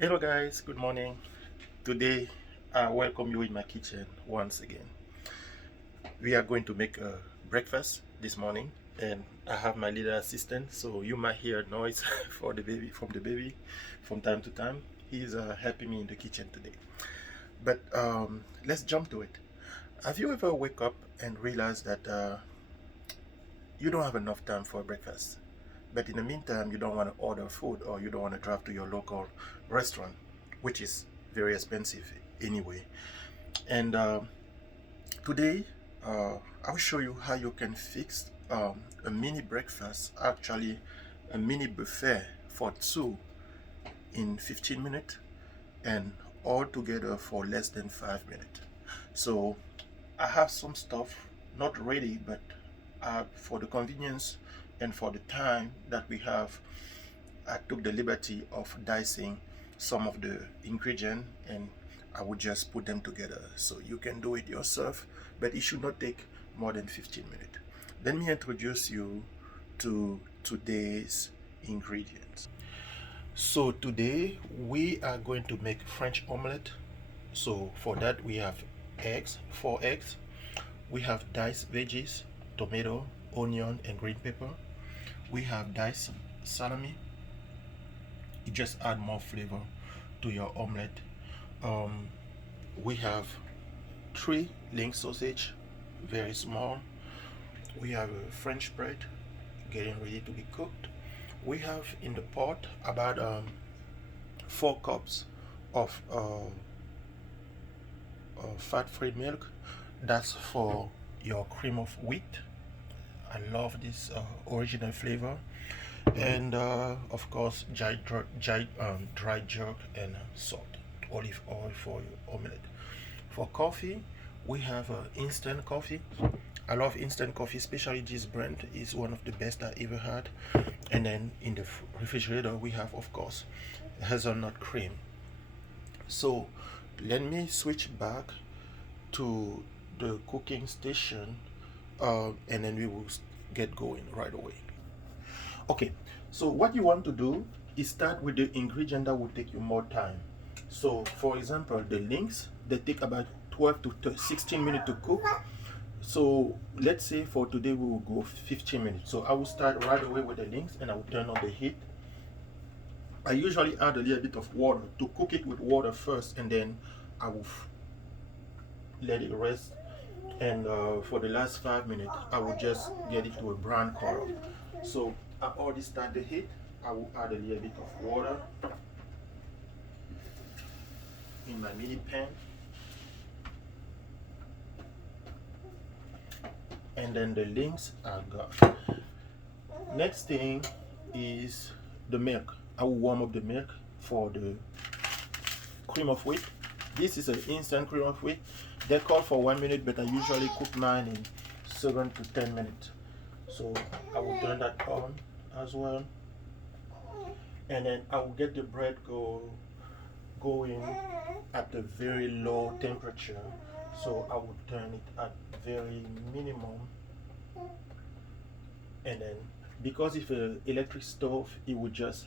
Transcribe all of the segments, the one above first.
Hello guys, good morning. Today I welcome you in my kitchen once again. We are going to make a breakfast this morning and I have my little assistant, so you might hear noise for the baby from time to time. He's helping me in the kitchen today. But let's jump to it. Have you ever wake up and realize that you don't have enough time for breakfast? But in the meantime, you don't want to order food or you don't want to drive to your local restaurant, which is very expensive anyway. And today, I'll show you how you can fix a mini breakfast, actually a mini buffet for two in 15 minutes and all together for less than 5 minutes. So I have some stuff not ready, but for the convenience and for the time that we have, I took the liberty of dicing some of the ingredients and I would just put them together. So you can do it yourself, but it should not take more than 15 minutes. Let me introduce you to today's ingredients. So today we are going to make French omelette. So for that we have eggs, 4 eggs. We have diced veggies, tomato, onion, and green pepper. We have diced salami. It just add more flavor to your omelette. Um, we have 3 link sausage, very small. We have a French bread getting ready to be cooked. We have in the pot about 4 cups of fat-free milk. That's for your cream of wheat. I love this original flavor. And of course, dry jerk and salt, olive oil for your omelette. For coffee, we have instant coffee. I love instant coffee, especially this brand is one of the best I ever had. And then in the refrigerator, we have, of course, hazelnut cream. So let me switch back to the cooking station and then we will get going right away. Okay, so what you want to do is start with the ingredient that will take you more time. So for example, the links, they take about 12 to 16 minutes to cook. So let's say for today we will go 15 minutes. So I will start right away with the links and I will turn on the heat. I usually add a little bit of water to cook it with water first, and then I will let it rest. And for the last 5 minutes, I will just get it to a brown color. So I already start the heat. I will add a little bit of water in my mini pan, and then the links are gone. Next thing is the milk. I will warm up the milk for the cream of wheat. This is an instant cream of wheat. They call for 1 minute, but I usually cook mine in 7 to 10 minutes. So I will turn that on as well, and then I will get the bread going at a very low temperature. So I will turn it at very minimum, and then because if an electric stove, it would just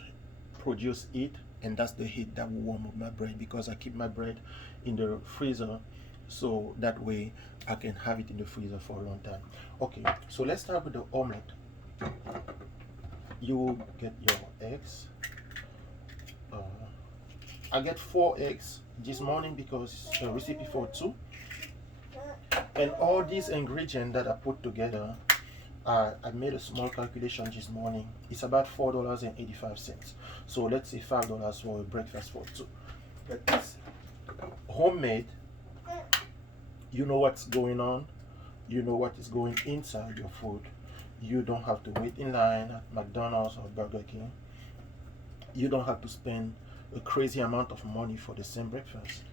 produce heat, and that's the heat that will warm up my bread because I keep my bread in the freezer, so that way I can have it in the freezer for a long time. Okay, so let's start with the omelette. You will get your eggs. uh, I get 4 eggs this morning because it's a recipe for two, and all these ingredients that I put together, I made a small calculation this morning. It's about $4.85. So let's say $5 for a breakfast for two. But it's homemade. You know what's going on. You know what is going inside your food. You don't have to wait in line at McDonald's or Burger King. You don't have to spend a crazy amount of money for the same breakfast.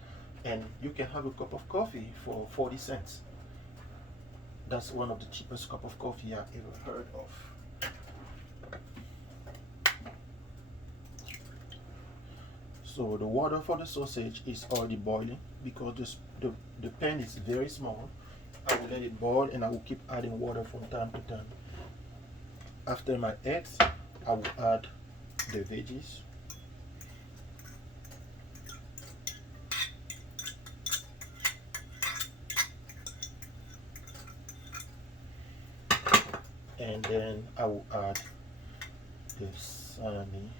And you can have a cup of coffee for 40 cents. That's one of the cheapest cup of coffee I've ever heard of. So the water for the sausage is already boiling because the pan is very small. I will let it boil and I will keep adding water from time to time. After my eggs, I will add the veggies. and then I will add the salami.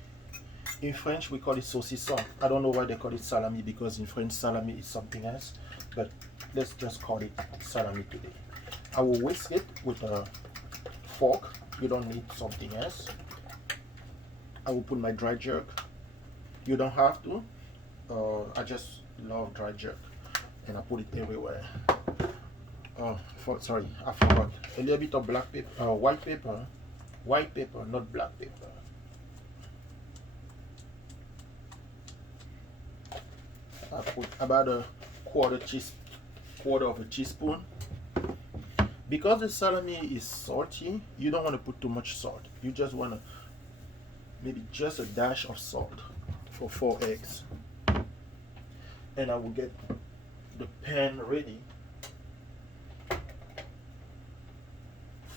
In French we call it saucisson. I don't know why they call it salami, because in French salami is something else, but let's just call it salami today. I will whisk it with a fork. You don't need something else. I will put my dry jerk. You don't have to. I just love dry jerk, and I put it everywhere. Sorry, I forgot. A little bit of black paper, white paper, not black paper. I put about a quarter of a teaspoon. Because the salami is salty, you don't want to put too much salt. You just want to maybe just a dash of salt for 4 eggs. And I will get the pan ready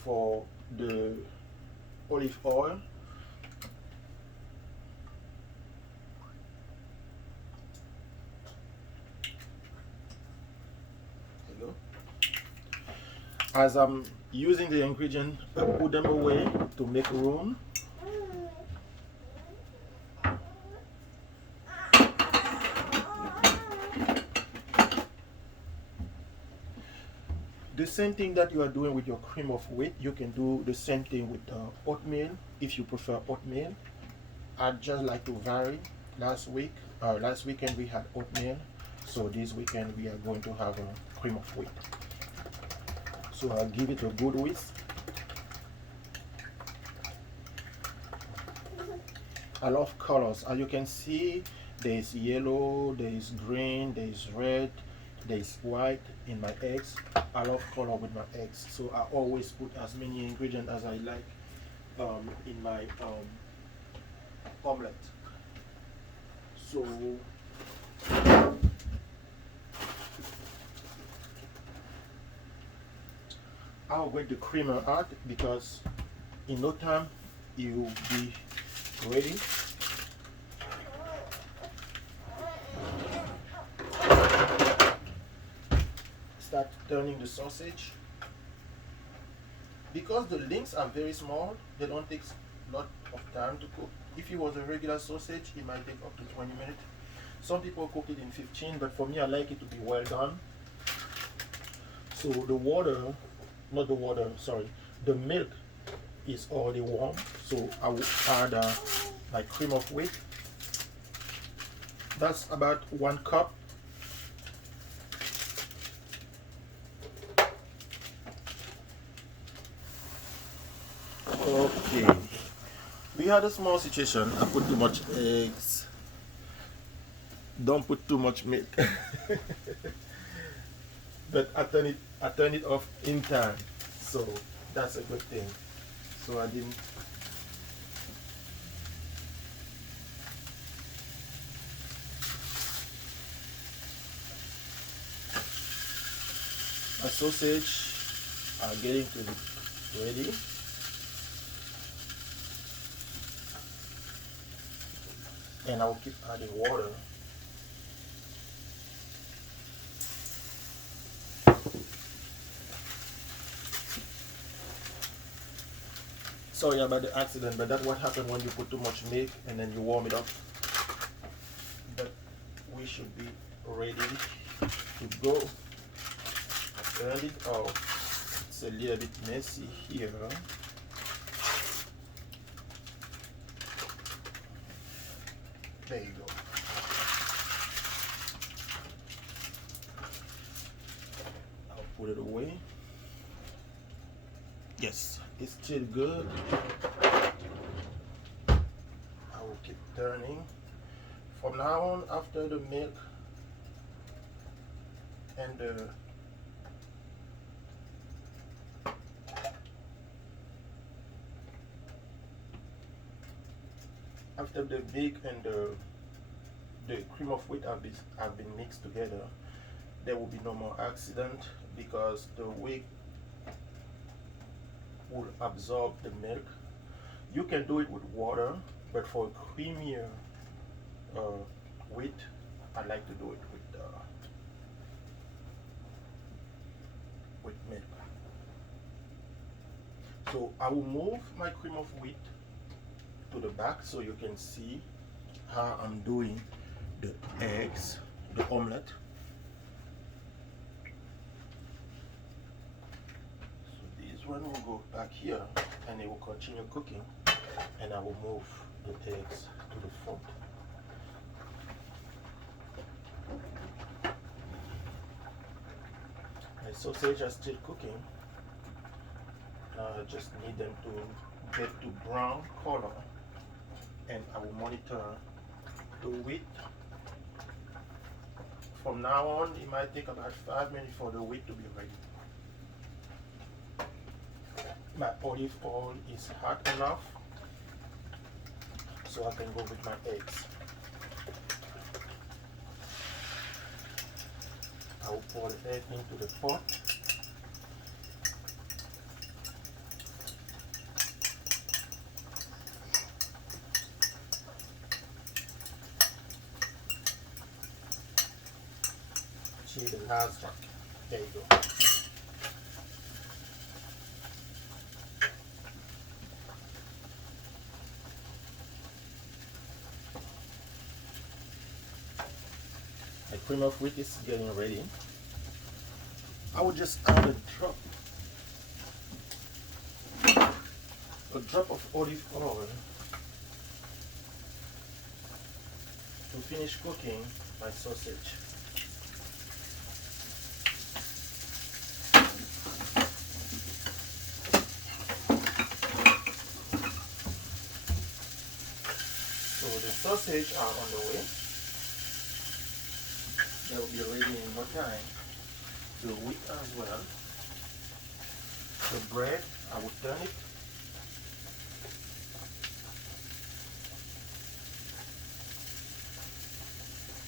for the olive oil. Hello. As I'm using the ingredients, I put them away to make room. The same thing that you are doing with your cream of wheat, you can do the same thing with oatmeal if you prefer oatmeal. I just like to vary. Last weekend we had oatmeal, so this weekend we are going to have a cream of wheat. So I'll give it a good whisk. I love colors. As you can see, there is yellow, there is green, there is red, there is white in my eggs. I love color with my eggs, so I always put as many ingredients as I like in my omelette. So I'll going to creamer out, because in no time it will be ready. Start turning the sausage. Because the links are very small, they don't take a lot of time to cook. If it was a regular sausage, it might take up to 20 minutes. Some people cook it in 15, but for me, I like it to be well done. So the milk is already warm. So I will add my cream of wheat. That's about 1 cup. Okay, we had a small situation. I put too much eggs. Don't put too much milk. But I turn it off in time, so that's a good thing. So I didn't. My sausage are getting to be ready. And I will keep adding water. Sorry about the accident, but that's what happened when you put too much milk and then you warm it up. But we should be ready to go. I turned it off. It's a little bit messy here. There you go. I'll put it away. Yes, it's still good. I will keep turning. From now on, after the milk and the cream of wheat have been mixed together, there will be no more accident, because the wheat will absorb the milk. You can do it with water, but for creamier wheat, I like to do it with milk. So I will move my cream of wheat to the back so you can see how I'm doing the eggs, the omelette. So this one will go back here and it will continue cooking, and I will move the eggs to the front. My sausage are still cooking. I just need them to get to brown color, and I will monitor the wheat. From now on, it might take about 5 minutes for the wheat to be ready. My olive oil is hot enough, so I can go with my eggs. I will pour the egg into the pot. See the last drop. There you go. My cream of wheat is getting ready. I will just add a drop of olive oil to finish cooking my sausage. So the sausage are on the way. They will be ready in no time. The wheat as well. The bread, I will turn it.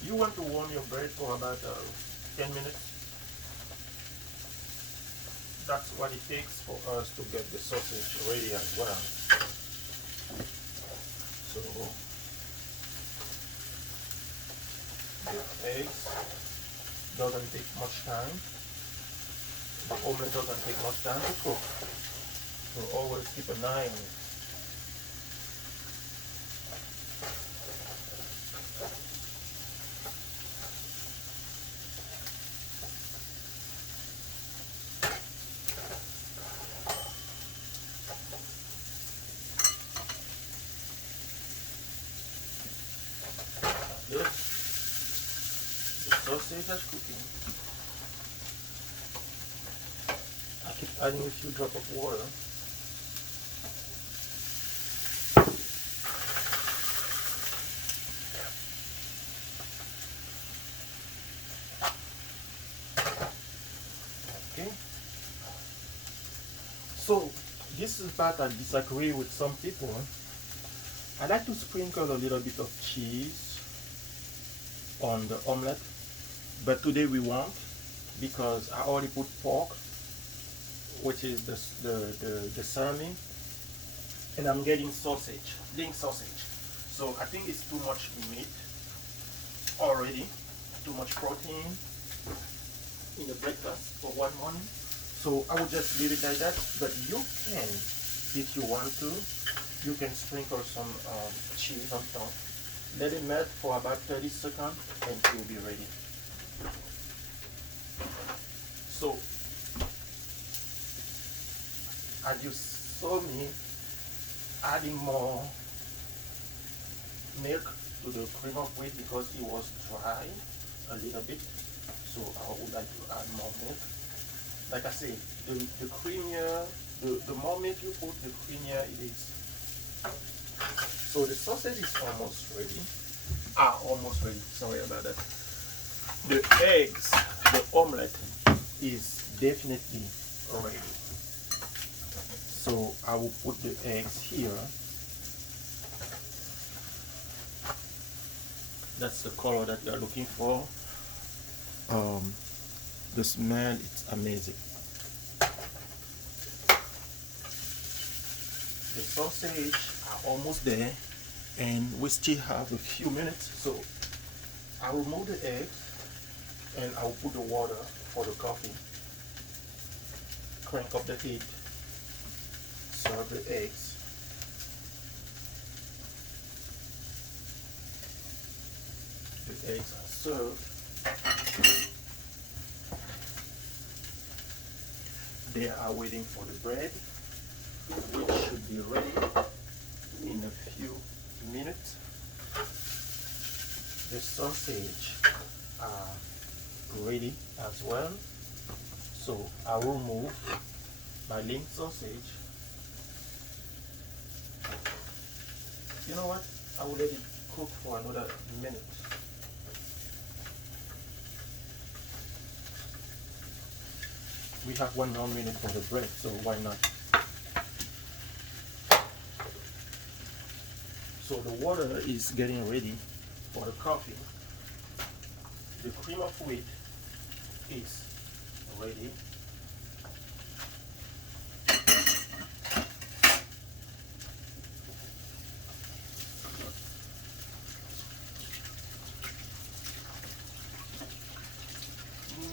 You want to warm your bread for about 10 minutes. That's what it takes for us to get the sausage ready as well. So the eggs doesn't take much time. The omelette doesn't take much time to cook. So always keep an eye on it. This, the sausage is cooking. I keep adding a few drops of water. Okay. So this is part I disagree with some people. I like to sprinkle a little bit of cheese on the omelette, but today we won't, because I already put pork, which is the salami, and I'm getting sausage, link sausage. So I think it's too much meat already, too much protein in the breakfast for one morning. So I will just leave it like that, but you can, if you want to, you can sprinkle some cheese on top. Let it melt for about 30 seconds and it will be ready. So as you saw me adding more milk to the cream of wheat because it was dry a little bit, so I would like to add more milk. Like I said, the creamier, the more milk you put, the creamier it is. So the sausage is almost ready. Almost ready. Sorry about that. The eggs, the omelette is definitely ready. So I will put the eggs here. That's the color that you are looking for. The smell, it's amazing. The sausage are almost there, and we still have a few minutes. So I will remove the eggs and I will put the water for the coffee. Crank up the heat serve the eggs. The eggs are served. They are waiting for the bread, which should be ready in a few minutes. The sausage are ready as well. So I will move my lean sausage. You know what? I will let it cook for another minute. We have 1 more minute for the bread, so why not? So the water is getting ready for the coffee. The cream of wheat is ready.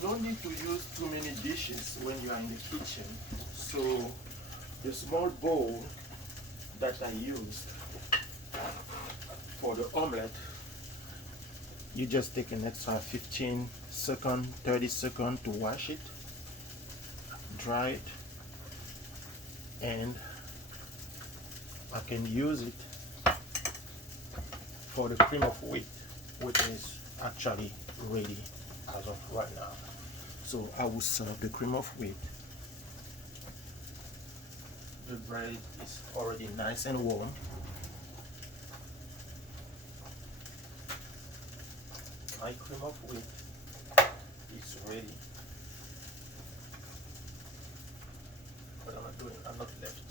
No need to use too many dishes when you are in the kitchen. So the small bowl that I used for the omelette, you just take an extra 15 seconds, 30 seconds to wash it, dry it, and I can use it for the cream of wheat, which is actually ready as of right now. So I will serve the cream of wheat. The bread is already nice and warm. My cream of wheat is ready. What am I doing? I'm not left.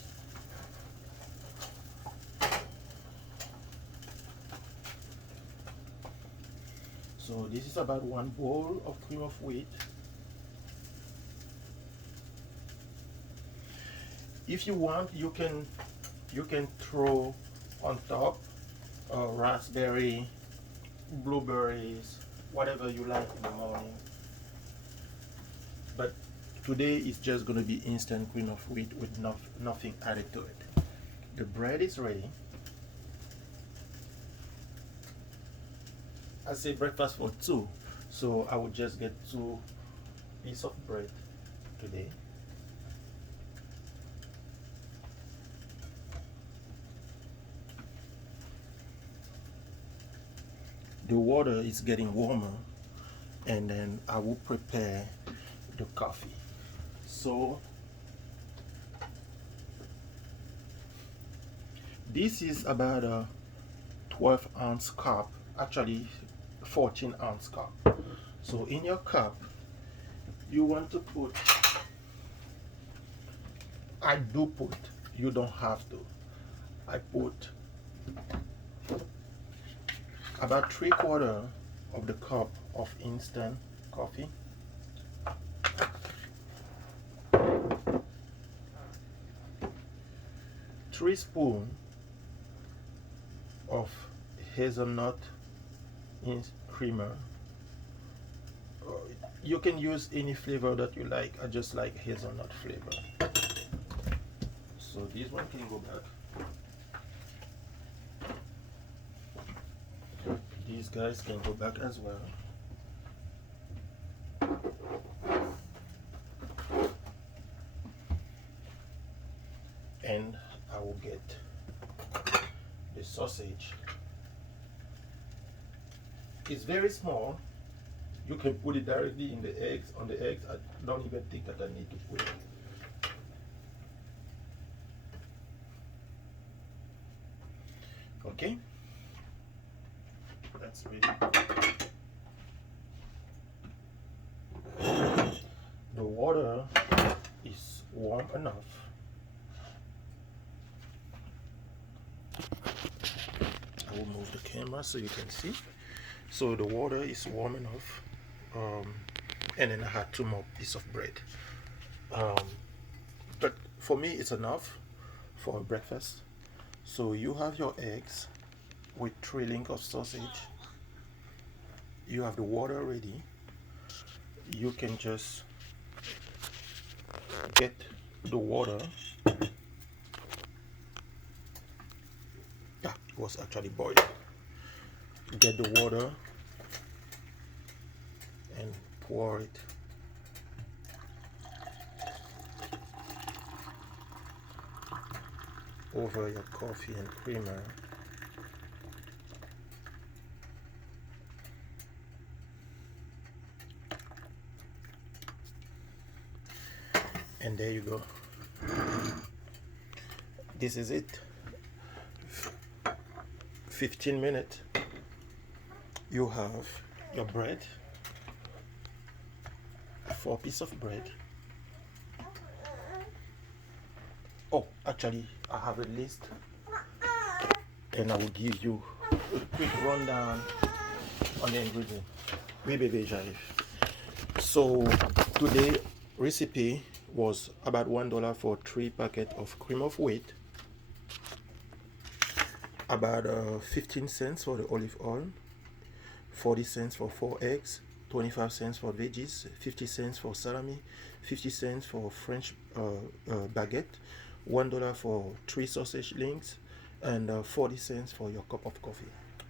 So this is about 1 bowl of cream of wheat. If you want, you can throw on top raspberry, blueberries, whatever you like in the morning. But today is just going to be instant cream of wheat with nothing added to it. The bread is ready. I say breakfast for 2, so I would just get 2 pieces of bread today. The water is getting warmer, and then I will prepare the coffee. So this is about a 12-ounce cup, actually 14-ounce cup. So in your cup, you want to put, I do put, you don't have to, I put about 3/4 of the cup of instant coffee. Three spoons of hazelnut creamer. You can use any flavor that you like. I just like hazelnut flavor. So this one can go back. These guys can go back as well. And I will get the sausage. It's very small. You can put it directly in the eggs. On the eggs, I don't even think that I need to put it. Okay, that's ready. The water is warm enough. I will move the camera so you can see. So the water is warm enough, and then I had 2 more pieces of bread. But for me, it's enough for breakfast. So you have your eggs with 3 links of sausage. You have the water ready. You can just get the water was actually boiled. Get the water and pour it. Over your coffee and creamer. And there you go. This is it. 15 minutes. You have your bread. 4 pieces of bread. Oh, actually, I have a list, and I will give you a quick rundown on the ingredients. Oui, bébé, j'arrive. So today recipe was about $1 for 3 packets of cream of wheat, about 15 cents for the olive oil, 40 cents for 4 eggs, 25 cents for veggies, 50 cents for salami, 50 cents for French baguette, $1 for 3 sausage links, and 40 cents for your cup of coffee.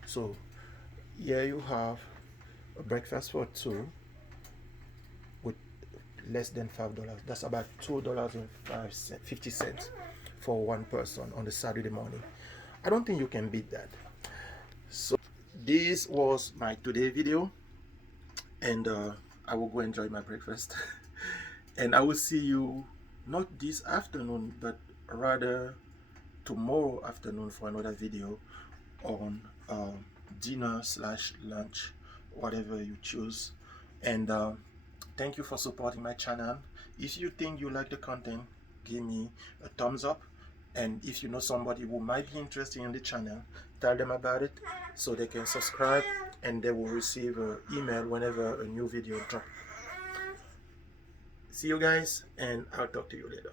So here you have a breakfast for 2 with less than $5. That's about $2.50 for one person on the Saturday morning. I don't think you can beat that. So this was my today video, and I will go enjoy my breakfast. And I will see you not this afternoon, but rather tomorrow afternoon for another video on dinner / lunch, whatever you choose. And thank you for supporting my channel. If you think you like the content, give me a thumbs up. And if you know somebody who might be interested in the channel, tell them about it so they can subscribe, and they will receive an email whenever a new video drops. See you guys, and I'll talk to you later.